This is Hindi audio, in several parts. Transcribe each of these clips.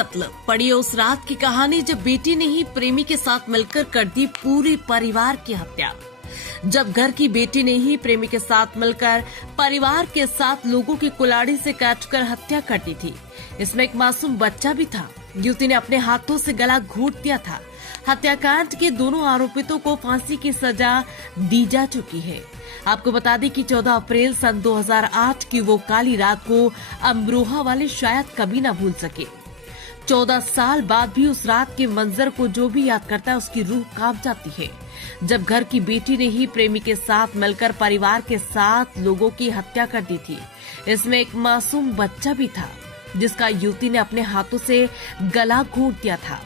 कत्ल। पढ़िए उस रात की कहानी जब बेटी ने ही प्रेमी के साथ मिलकर कर दी पूरी परिवार की हत्या। जब घर की बेटी ने ही प्रेमी के साथ मिलकर परिवार के साथ लोगों की कुल्हाड़ी से काटकर हत्या कर दी थी। इसमें एक मासूम बच्चा भी था। युवती ने अपने हाथों से गला घोंट दिया था। हत्याकांड के दोनों आरोपितों को फांसी की सजा दी जा चुकी है। आपको बता दें कि 14 अप्रैल सन 2008 की वो काली रात को अमरोहा वाले शायद कभी ना भूल सके। 14 साल बाद भी उस रात के मंजर को जो भी याद करता है उसकी रूह कांप जाती है। जब घर की बेटी ने ही प्रेमी के साथ मिलकर परिवार के साथ लोगों की हत्या कर दी थी। इसमें एक मासूम बच्चा भी था जिसका युवती ने अपने हाथों से गला घोंट दिया था।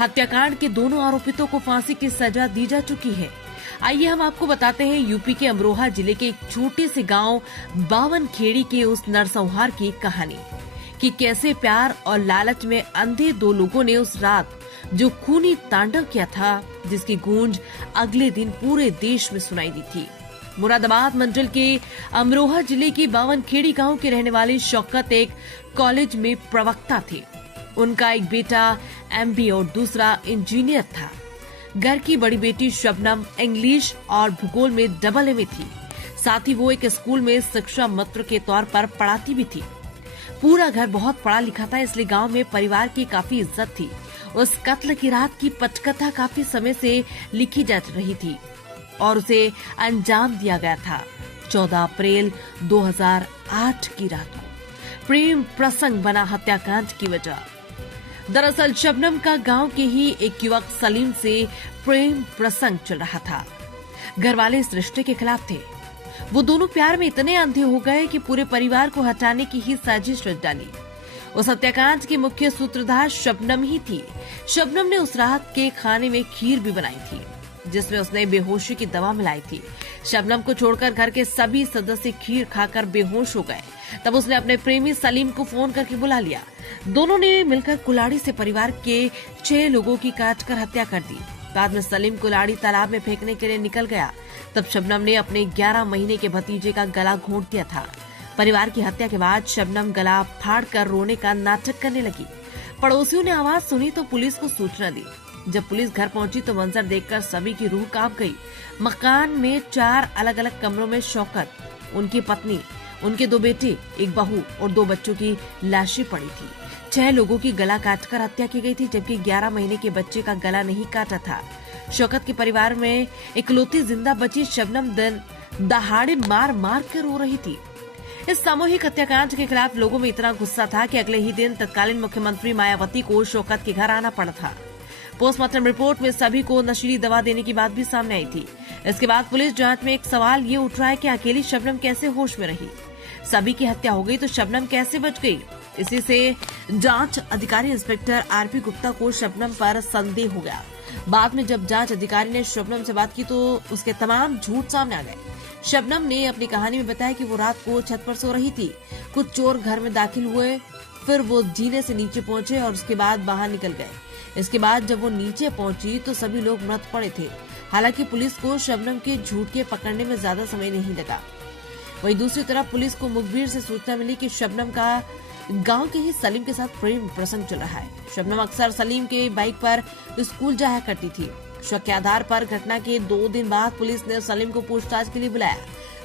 हत्याकांड के दोनों आरोपितों को फांसी की सजा दी जा चुकी है। आइए हम आपको बताते हैं यूपी के अमरोहा जिले के एक छोटे से गांव बावनखेड़ी के उस नरसंहार की कहानी कि कैसे प्यार और लालच में अंधे दो लोगों ने उस रात जो खूनी तांडव किया था, जिसकी गूंज अगले दिन पूरे देश में सुनाई दी थी। मुरादाबाद मंडल के अमरोहा जिले के बावनखेड़ी गांव के रहने वाले शौकत एक कॉलेज में प्रवक्ता थे। उनका एक बेटा एमबी और दूसरा इंजीनियर था। घर की बड़ी बेटी शबनम इंग्लिश और भूगोल में डबल ए में थी। साथ ही वो एक स्कूल में शिक्षा मित्र के तौर पर पढ़ाती भी थी। पूरा घर बहुत पढ़ा लिखा था, इसलिए गांव में परिवार की काफी इज्जत थी। उस कत्ल की रात की पटकथा काफी समय से लिखी जा रही थी और उसे अंजाम दिया गया था 14 अप्रैल 2008 की रात को। प्रेम प्रसंग बना हत्याकांड की वजह। दरअसल शबनम का गांव के ही एक युवक सलीम से प्रेम प्रसंग चल रहा था। घर वाले इस रिश्ते के खिलाफ थे। वो दोनों प्यार में इतने अंधे हो गए कि पूरे परिवार को हटाने की ही साजिश रच डाली। उस हत्याकांड की मुख्य सूत्रधार शबनम ही थी। शबनम ने उस रात के खाने में खीर भी बनाई थी जिसमें उसने बेहोशी की दवा मिलाई थी। शबनम को छोड़कर घर के सभी सदस्य खीर खाकर बेहोश हो गए। तब उसने अपने प्रेमी सलीम को फोन करके बुला लिया। दोनों ने मिलकर कुल्हाड़ी से परिवार के 6 लोगों की काटकर हत्या कर दी। बाद में सलीम कुल्हाड़ी तालाब में फेंकने के लिए निकल गया। तब शबनम ने अपने 11 महीने के भतीजे का गला घोंट दिया था। परिवार की हत्या के बाद शबनम गला फाड़कर रोने का नाटक करने लगी। पड़ोसियों ने आवाज सुनी तो पुलिस को सूचना दी। जब पुलिस घर पहुंची तो मंजर देखकर सभी की रूह कांप गई। मकान में 4 अलग अलग कमरों में शौकत, उनकी पत्नी, उनके 2 बेटे, एक बहू और 2 बच्चों की लाशें पड़ी थी। 6 लोगों की गला काटकर हत्या की गई थी, जबकि 11 महीने के बच्चे का गला नहीं काटा था। शौकत के परिवार में इकलौती जिंदा बची शबनम दिन दहाड़े मार मार कर रो रही थी। इस सामूहिक हत्याकांड के खिलाफ लोगों में इतना गुस्सा था कि अगले ही दिन तत्कालीन मुख्यमंत्री मायावती को शौकत के घर आना पड़ा था। पोस्टमार्टम रिपोर्ट में सभी को नशीली दवा देने की बात भी सामने आई थी। इसके बाद पुलिस जांच में एक सवाल ये उठ रहा है कि अकेली शबनम कैसे होश में रही। सभी की हत्या हो गई तो शबनम कैसे बच गई। इसी से जांच अधिकारी इंस्पेक्टर आरपी गुप्ता को शबनम पर संदेह हो गया। बाद में जब जांच अधिकारी ने शबनम से बात की तो उसके तमाम झूठ सामने आ गए। शबनम ने अपनी कहानी में बताया कि वो रात को छत पर सो रही थी। कुछ चोर घर में दाखिल हुए, फिर वो जीने से नीचे पहुंचे और उसके बाद बाहर निकल गए। इसके बाद जब वो नीचे पहुंची तो सभी लोग मृत पड़े थे। हालांकि पुलिस को शबनम के झूठ के पकड़ने में ज्यादा समय नहीं लगा। वहीं दूसरी तरफ पुलिस को मुखबिर से सूचना मिली कि शबनम का गांव के ही सलीम के साथ प्रेम प्रसंग चल रहा है। शबनम अक्सर सलीम के बाइक पर स्कूल जाया करती थी। शक के आधार पर घटना के 2 दिन बाद पुलिस ने सलीम को पूछताछ के लिए बुलाया।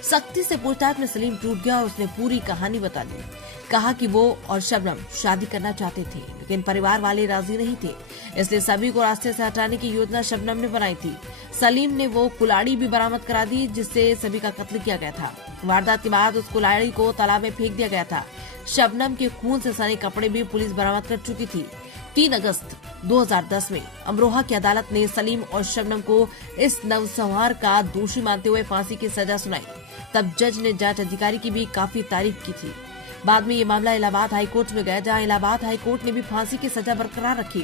सख्ती से पूछताछ में सलीम टूट गया और उसने पूरी कहानी बता दी। कहा कि वो और शबनम शादी करना चाहते थे, लेकिन परिवार वाले राजी नहीं थे, इसलिए सभी को रास्ते से हटाने की योजना शबनम ने बनाई थी। सलीम ने वो कुल्हाड़ी भी बरामद करा दी जिससे सभी का कत्ल किया गया था। वारदात के बाद उस कुल्हाड़ी को तालाब में फेंक दिया गया था। शबनम के खून से सने कपड़े भी पुलिस बरामद कर चुकी थी। 3 अगस्त 2010 में अमरोहा की अदालत ने सलीम और शबनम को इस नरसंहार का दोषी मानते हुए फांसी की सजा सुनाई। तब जज ने जांच अधिकारी की भी काफी तारीफ की थी। बाद में ये मामला इलाहाबाद हाईकोर्ट में गया, जहां इलाहाबाद हाईकोर्ट ने भी फांसी की सजा बरकरार रखी।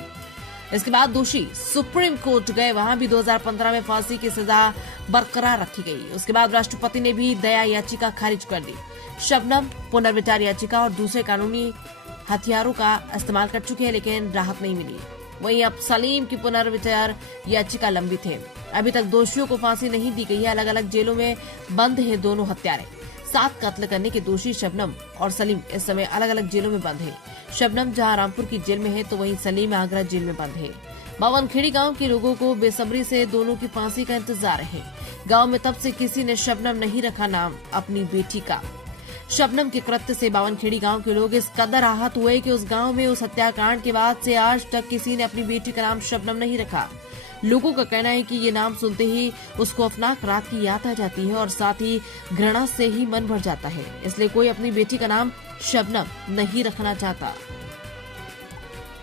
इसके बाद दोषी सुप्रीम कोर्ट गए, वहां भी 2015 में फांसी की सजा बरकरार रखी गई। उसके बाद राष्ट्रपति ने भी दया याचिका खारिज कर दी। शबनम पुनर्विचार याचिका और दूसरे कानूनी हथियारों का इस्तेमाल कर चुके हैं, लेकिन राहत नहीं मिली। वहीं अब सलीम की पुनर्विचार याचिका लंबित है। अभी तक दोषियों को फांसी नहीं दी गई है। अलग अलग जेलों में बंद हैं दोनों हत्यारे। 7 कत्ल करने के दोषी शबनम और सलीम इस समय अलग अलग जेलों में बंद है। शबनम जहां रामपुर की जेल में है तो वहीं सलीम आगरा जेल में बंद है। बावनखेड़ी गांव के लोगों को बेसब्री से दोनों की फांसी का इंतजार है। गांव में तब से किसी ने शबनम नहीं रखा नाम अपनी बेटी का। शबनम के कृत्य से बावनखेड़ी गांव के लोग इस कदर आहत हुए कि उस गांव में उस हत्याकांड के बाद से आज तक किसी ने अपनी बेटी का नाम शबनम नहीं रखा। लोगों का कहना है कि ये नाम सुनते ही उसको अफनाक रात की याद आ जाती है और साथ ही घृणा से ही मन भर जाता है, इसलिए कोई अपनी बेटी का नाम शबनम नहीं रखना चाहता।